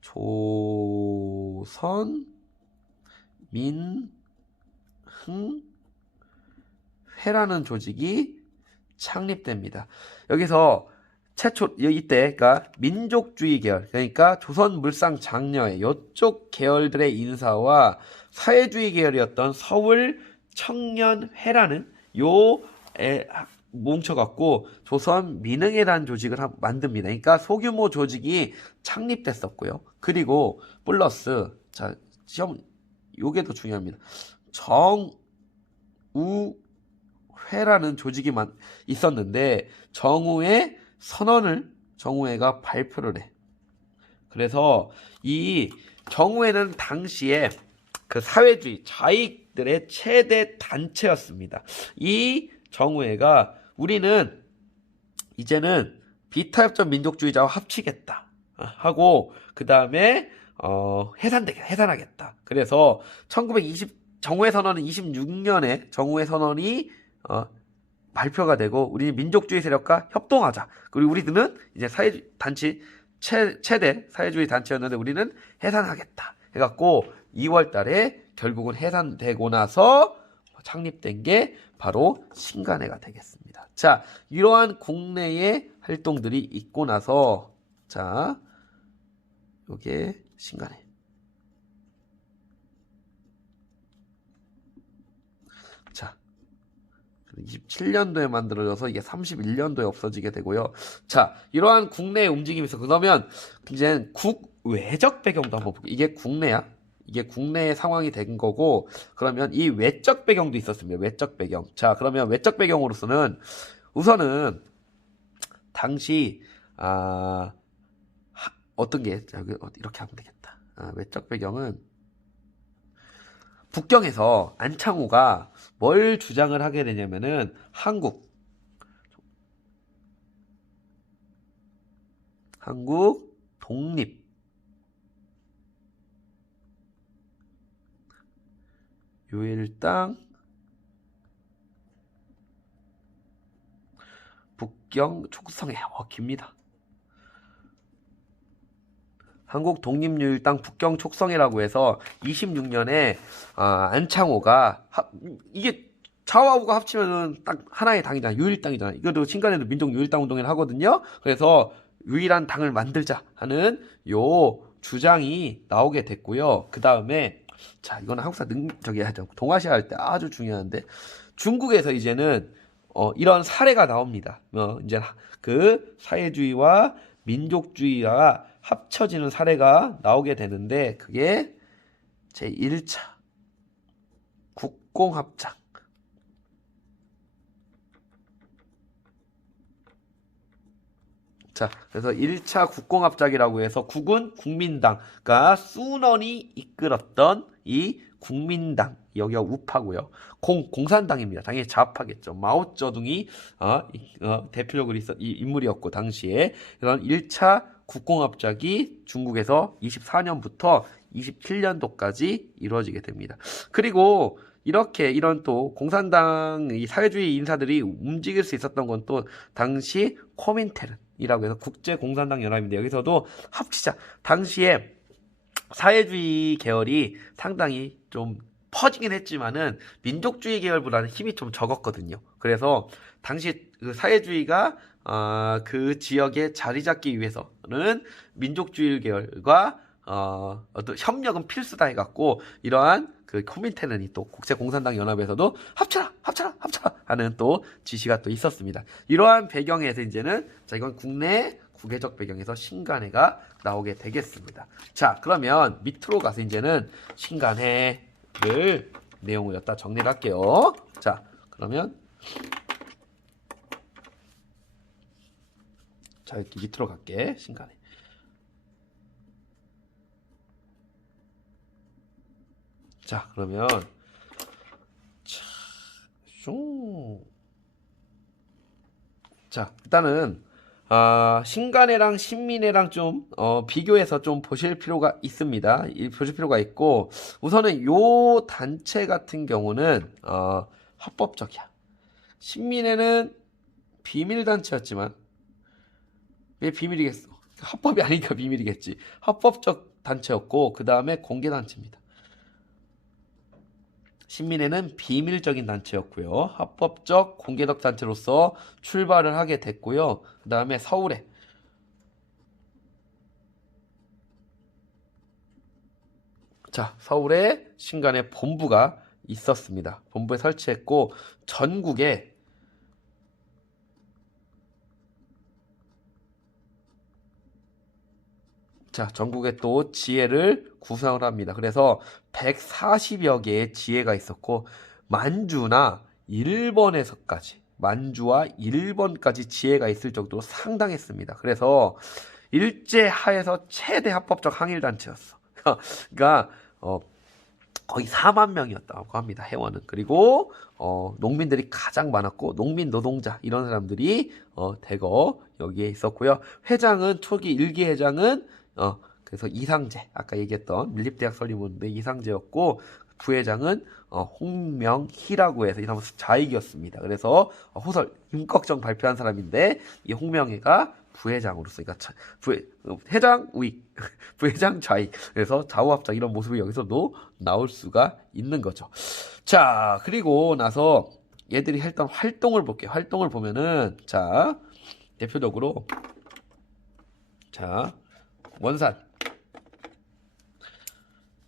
조선 민흥회라는 조직이 창립됩니다. 여기서 최초 이때 그러니까 민족주의 계열, 그러니까 조선 물상 장려회 이쪽 계열들의 인사와 사회주의 계열이었던 서울 청년회라는 요에 뭉쳐갖고 조선 민흥회라는 조직을 만듭니다. 그러니까 소규모 조직이 창립됐었고요. 그리고 플러스 자, 시험 요게 더 중요합니다. 정우회라는 조직이 있었는데 정우회가 발표를 해. 그래서 이 정우회는 당시에 그 사회주의 좌익들의 최대 단체였습니다. 이 정우회가 우리는 이제는 비타협적 민족주의자와 합치겠다 하고 그 다음에 해산하겠다. 그래서 정우회 선언은 26년에 정우회 선언이 발표가 되고 우리는 민족주의 세력과 협동하자. 그리고 우리들은 이제 최대 사회주의 단체였는데 우리는 해산하겠다. 해갖고 2월 달에 결국은 해산되고 나서 창립된 게 바로 신간회가 되겠습니다. 자, 이러한 국내의 활동들이 있고 나서 자, 요게 신간회. 자, 27년도에 만들어져서 이게 31년도에 없어지게 되고요. 자, 이러한 국내의 움직임이 있어. 그러면 이제 국외적 배경도 한번 볼게요. 이게 국내야? 이게 국내의 상황이 된 거고, 그러면 이 외적 배경도 있었습니다. 외적 배경. 자, 그러면 외적 배경으로서는 우선은 당시 어떤 게 이렇게 하면 되겠다. 외적 배경은 북경에서 안창호가 뭘 주장을 하게 되냐면은 한국 독립 요일당 북경 촉성회 깁니다. 한국 독립유일당 북경 촉성회라고 해서 26년에 안창호가 이게 좌우하고가 합치면은 딱 하나의 당이잖아. 유일당이잖아. 이것도 신간에도 민족 유일당 운동회를 하거든요. 그래서 유일한 당을 만들자 하는 요 주장이 나오게 됐고요. 그 다음에 자, 이거는 한국사 동아시아 할 때 아주 중요한데 중국에서 이제는 이런 사례가 나옵니다. 이제 그 사회주의와 민족주의가 합쳐지는 사례가 나오게 되는데 그게 제1차 국공합작. 자, 그래서 1차 국공합작이라고 해서 국은 국민당, 그러니까 순원이 이끌었던 이 국민당, 여기가 우파고요. 공산당입니다. 당연히 좌파겠죠. 마오쩌둥이 대표적으로 이 인물이었고 당시에 이런 1차 국공합작이 중국에서 24년부터 27년도까지 이루어지게 됩니다. 그리고 이렇게 이런 또 공산당 이 사회주의 인사들이 움직일 수 있었던 건 또 당시 코민테른이라고 해서 국제공산당 연합인데 여기서도 합치자. 당시에 사회주의 계열이 상당히 좀 퍼지긴 했지만은 민족주의 계열보다는 힘이 좀 적었거든요. 그래서 당시 그 사회주의가 그 지역에 자리 잡기 위해서는 민족주의 계열과 어떤 협력은 필수다 해갖고 이러한 그 코민테른이 또 국제공산당 연합에서도 합쳐라 하는 또 지시가 또 있었습니다. 이러한 배경에서 이제는 자 이건 국내 국외적 배경에서 신간회가 나오게 되겠습니다. 자 그러면 밑으로 가서 이제는 신간회를 내용을 갖다 정리를 할게요. 자 그러면 자 이렇게 밑으로 갈게. 신간회. 자 그러면 자 일단은 신간회랑 신민회랑 좀 비교해서 좀 보실 필요가 있습니다. 보실 필요가 있고 우선은 요 단체 같은 경우는 합법적이야. 신민회는 비밀 단체였지만 왜 비밀이겠어? 합법이 아니니까 비밀이겠지. 합법적 단체였고 그 다음에 공개 단체입니다. 신민회는 비밀적인 단체였고요. 합법적 공개적 단체로서 출발을 하게 됐고요. 그 다음에 서울에 서울에 신간회 본부가 있었습니다. 본부에 설치했고 전국에 전국에 또 지회를 구성을 합니다. 그래서 140여 개의 지회가 있었고 만주와 일본까지 지회가 있을 정도로 상당했습니다. 그래서 일제하에서 최대 합법적 항일단체였어. 그러니까 거의 4만 명이었다고 합니다. 회원은. 그리고 농민들이 가장 많았고 농민 노동자 이런 사람들이 대거 여기에 있었고요. 회장은 초기 1기 회장은 그래서 이상재 아까 얘기했던 밀립대학 설립원인데 이상재였고 부회장은 홍명희라고 해서 이 사람은 좌익이었습니다. 그래서 호설 임꺽정 발표한 사람인데 이 홍명희가 부회장으로서 그러니까 회장 우익 부회장 좌익 그래서 좌우합작 이런 모습이 여기서도 나올 수가 있는 거죠. 자 그리고 나서 얘들이 했던 활동을 볼게요. 활동을 보면은 자 대표적으로 자 원산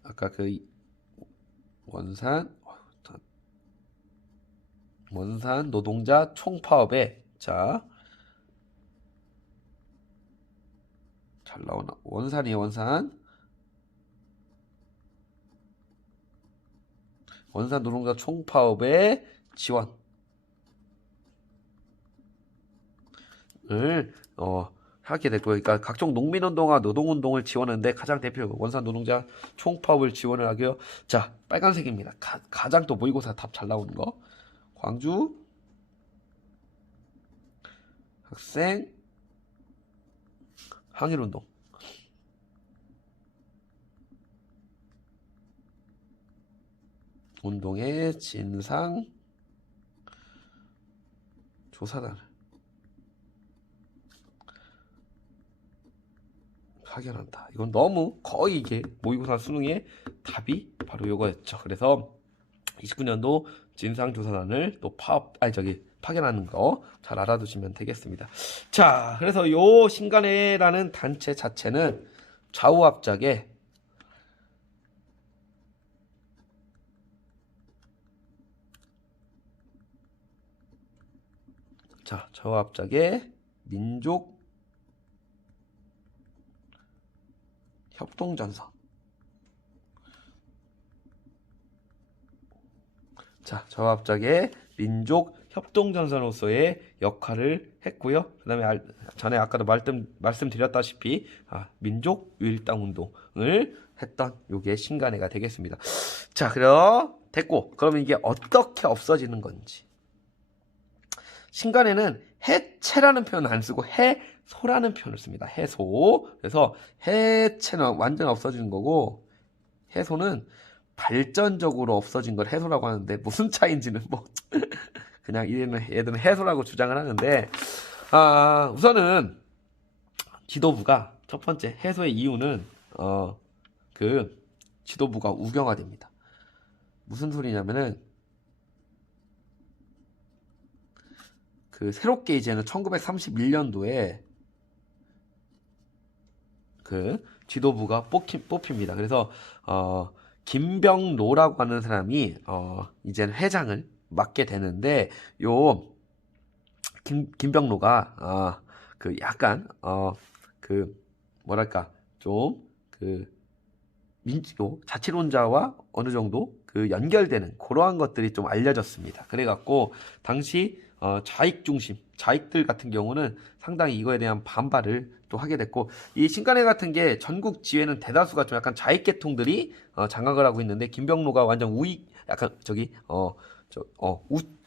아까 그 원산 노동자 총파업에 잘 나오나 원산이에요. 원산 노동자 총파업에 지원을 하게 됐고요. 그러니까 각종 농민운동과 노동운동을 지원하는데 가장 대표 원산 노동자 총파업을 지원을 하고요. 자 빨간색입니다. 가장 또 모의고사 답 잘 나오는 거 광주 학생 항일운동 운동의 진상 조사단을 파견한다. 이건 너무 거의 이게 모의고사 수능의 답이 바로 이거였죠. 그래서 29년도 진상조사단을 또 파견하는 거 잘 알아두시면 되겠습니다. 자, 그래서 요 신간회라는 단체 자체는 좌우합작의 민족 협동전선. 좌우합작의 민족 협동전선으로서의 역할을 했고요. 그 다음에 전에 아까도 말씀드렸다시피 민족 유일당 운동을 했던 요게 신간회가 되겠습니다. 자, 됐고 그러면 이게 어떻게 없어지는 건지. 신간회는 해체라는 표현은 안 쓰고 해소라는 표현을 씁니다. 해소. 그래서 해체는 완전 없어지는 거고 해소는 발전적으로 없어진 걸 해소라고 하는데 무슨 차이인지는 뭐 그냥 얘들은 해소라고 주장을 하는데 우선은 지도부가 첫 번째 해소의 이유는 그 지도부가 우경화됩니다. 무슨 소리냐면은 그 새롭게 이제는 1931년도에 그 지도부가 뽑힙니다. 그래서 김병로라고 하는 사람이 이제는 회장을 맡게 되는데 요 김병로가 그 약간 그 뭐랄까 좀 그 자치론자와 어느 정도 그 연결되는 그러한 것들이 좀 알려졌습니다. 그래갖고 당시 좌익 중심 좌익들 같은 경우는 상당히 이거에 대한 반발을 또 하게 됐고 이 신간회 같은 게 전국 지회는 대다수가 좀 약간 좌익 계통들이 장악을 하고 있는데 김병로가 완전 우익 약간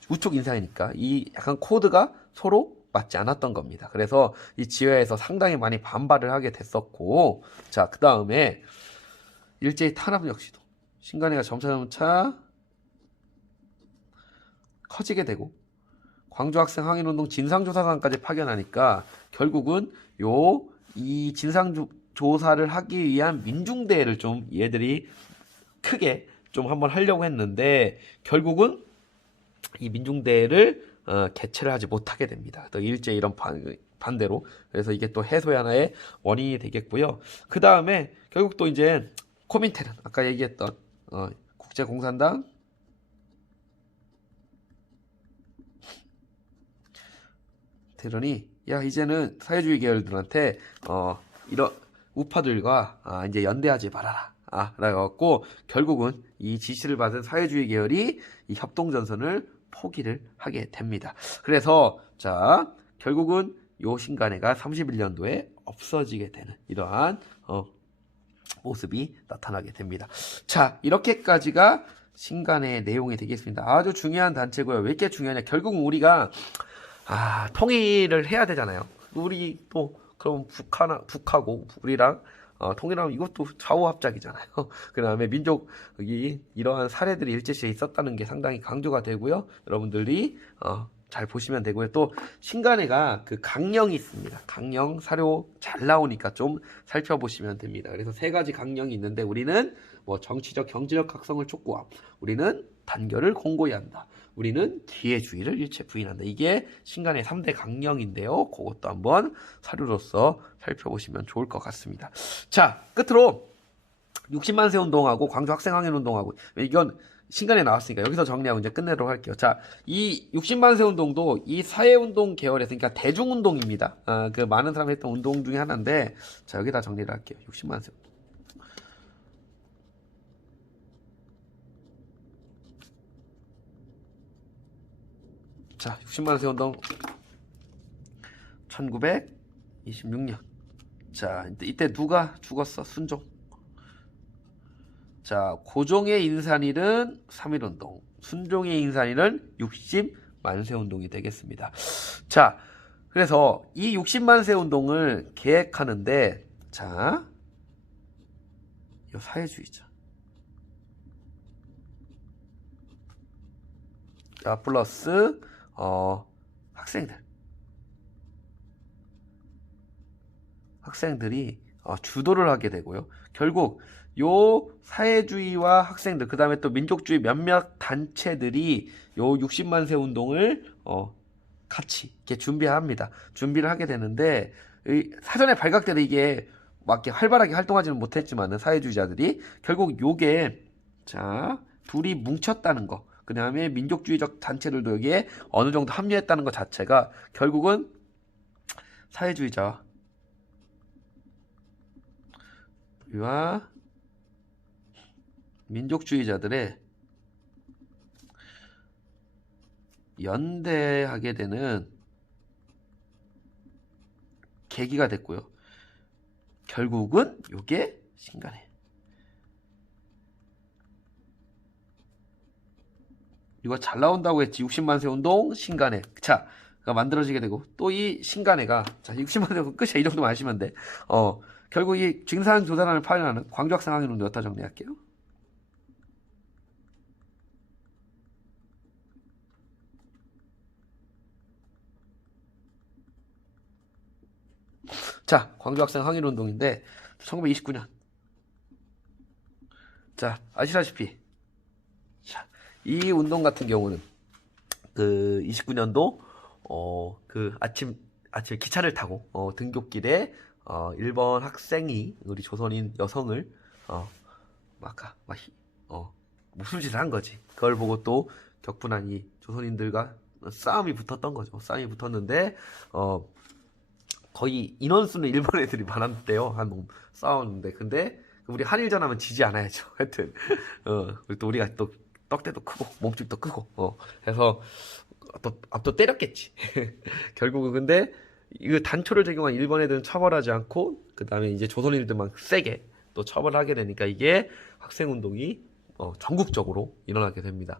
우쪽 인사이니까 이 약간 코드가 서로 맞지 않았던 겁니다. 그래서 이 지회에서 상당히 많이 반발을 하게 됐었고 자 그 다음에 일제히 탄압 역시도 신간회가 점차 커지게 되고 광주학생 항일운동 진상조사단까지 파견하니까 결국은 이 진상조사를 하기 위한 민중대회를 좀 얘들이 크게 좀 한번 하려고 했는데 결국은 이 민중대회를 개최를 하지 못하게 됩니다. 또 일제 이런 반대로 그래서 이게 또 해소의 하나의 원인이 되겠고요. 그 다음에 결국 또 이제 코민테른 아까 얘기했던 국제공산당 테런이 야 이제는 사회주의 계열들한테 이런 우파들과 이제 연대하지 말아라 그래갖고 결국은 이 지시를 받은 사회주의 계열이 이 협동전선을 포기를 하게 됩니다. 그래서 자 결국은 요 신간회가 31년도에 없어지게 되는 이러한 모습이 나타나게 됩니다. 자 이렇게까지가 신간회의 내용이 되겠습니다. 아주 중요한 단체고요. 왜 이렇게 중요하냐? 결국은 우리가 통일을 해야 되잖아요. 우리 또 그럼 북하고 우리랑 통일하면 이것도 좌우합작이잖아요. 그 다음에 민족이 이러한 사례들이 일제시에 있었다는 게 상당히 강조가 되고요. 여러분들이 잘 보시면 되고요. 또 신간회가 그 강령이 있습니다. 강령 사료 잘 나오니까 좀 살펴보시면 됩니다. 그래서 3가지 강령이 있는데 우리는 뭐 정치적 경제적 각성을 촉구함, 우리는 단결을 공고히 한다, 우리는 기회주의를 일체 부인한다. 이게 신간의 3대 강령인데요. 그것도 한번 사료로서 살펴보시면 좋을 것 같습니다. 자, 끝으로 60만세 운동하고 광주 학생항일 운동하고 이건 신간에 나왔으니까 여기서 정리하고 이제 끝내도록 할게요. 자, 이 60만세 운동도 이 사회운동 계열에서 그러니까 대중운동입니다. 그 많은 사람이 했던 운동 중에 하나인데 자, 여기다 정리를 할게요. 60만세 운동. 자, 60만세 운동 1926년. 자, 이때 누가 죽었어? 순종. 자, 고종의 인산일은 3.1운동, 순종의 인산일은 60만세 운동이 되겠습니다. 자, 그래서 이 60만세 운동을 계획하는데, 자, 이 사회주의자. 자, 플러스, 학생들이 주도를 하게 되고요. 결국 요 사회주의와 학생들 그 다음에 또 민족주의 몇몇 단체들이 요 60만세 운동을 같이 이렇게 준비를 하게 되는데 사전에 발각돼도 이게 막 이렇게 활발하게 활동하지는 못했지만은 사회주의자들이 결국 요게 자 둘이 뭉쳤다는 거 그 다음에 민족주의적 단체들도 여기에 어느 정도 합류했다는 것 자체가 결국은 사회주의자와 민족주의자들의 연대하게 되는 계기가 됐고요. 결국은 이게 신간회. 이거 잘 나온다고 했지. 60만세 운동 신간회. 자, 만들어지게 되고 또 이 신간회가 자 60만 년 끝이야. 이 정도만 아시면 돼. 결국 이 진상조사단을 파견하는 광주학생 항일운동 여기다 정리할게요. 자, 광주학생 항일운동인데 1929년. 자, 아시다시피 자, 이 운동 같은 경우는 그 29년도 그 아침 기차를 타고 등굣길에 일본 학생이 우리 조선인 여성을 무술짓을 한 거지. 그걸 보고 또 격분한 이 조선인들과 싸움이 붙었던 거죠. 싸움이 붙었는데 거의 인원수는 일본 애들이 많았대요. 한 싸웠는데 근데 우리 한일전 하면 지지 않아야죠. 하여튼 그리고 또 우리가 또 떡대도 크고 몸집도 크고 해서 또 때렸겠지. 결국은 근데 이거 단초를 적용한 일본 애들은 처벌하지 않고 그 다음에 이제 조선인들만 세게 또 처벌하게 되니까 이게 학생운동이 전국적으로 일어나게 됩니다.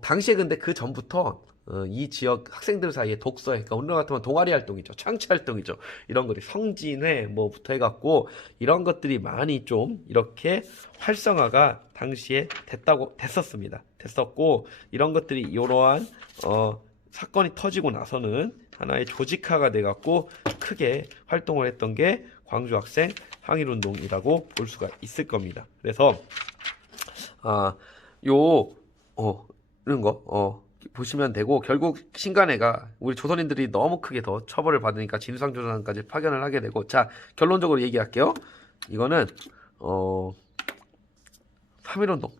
당시에 근데 그 전부터 이 지역 학생들 사이에 독서회, 그러니까 오늘 같으면 동아리 활동이죠, 창치 활동이죠, 이런 것들이 성진회 뭐부터 해갖고 이런 것들이 많이 좀 이렇게 활성화가 당시에 됐었고 이런 것들이 이러한 사건이 터지고 나서는 하나의 조직화가 돼갖고 크게 활동을 했던 게 광주 학생 항일운동이라고 볼 수가 있을 겁니다. 그래서 이런 거 보시면 되고 결국 신간회가 우리 조선인들이 너무 크게 더 처벌을 받으니까 진상조사단까지 파견을 하게 되고 자 결론적으로 얘기할게요. 이거는 3.1운동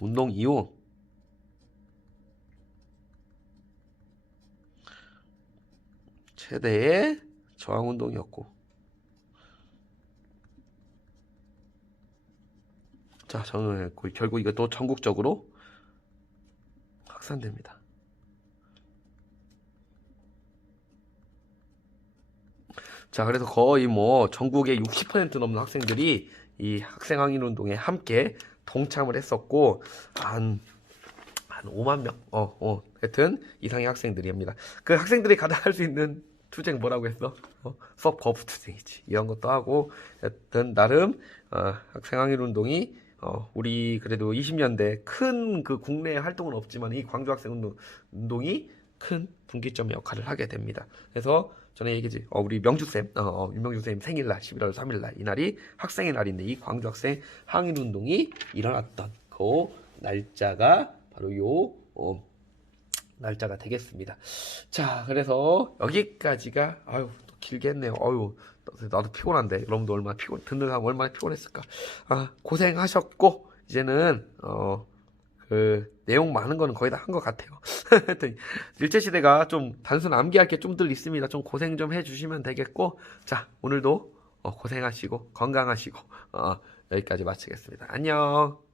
운동 이후 최대의 저항운동이었고 자 저는 결국 이것도 전국적으로 확산됩니다. 자 그래서 거의 뭐 전국의 60% 넘는 학생들이 이 학생 항일운동에 함께 동참을 했었고 한 5만 명 하여튼 이상의 학생들입니다. 그 학생들이 가장 할 수 있는 투쟁 뭐라고 했어? 수업 거부 투쟁이지. 이런 것도 하고 하여튼 나름 학생 항일운동이 우리 그래도 20년대 큰 그 국내 활동은 없지만 이 광주 학생 운동이 큰 분기점 역할을 하게 됩니다. 그래서 전에 얘기했지. 우리 명주쌤, 윤명주쌤 생일날 11월 3일날 이날이 학생의 날인데 이 광주 학생 항일운동이 일어났던 그 날짜가 바로 요 날짜가 되겠습니다. 자, 그래서 여기까지가 또 길게 했네요. 나도 피곤한데 여러분도 얼마나 듣는 사람 얼마나 피곤했을까. 고생하셨고 이제는 그 내용 많은 거는 거의 다 한 것 같아요. 일제시대가 좀 단순 암기할 게 좀 덜 있습니다. 좀 고생 좀 해주시면 되겠고 자 오늘도 고생하시고 건강하시고 여기까지 마치겠습니다. 안녕.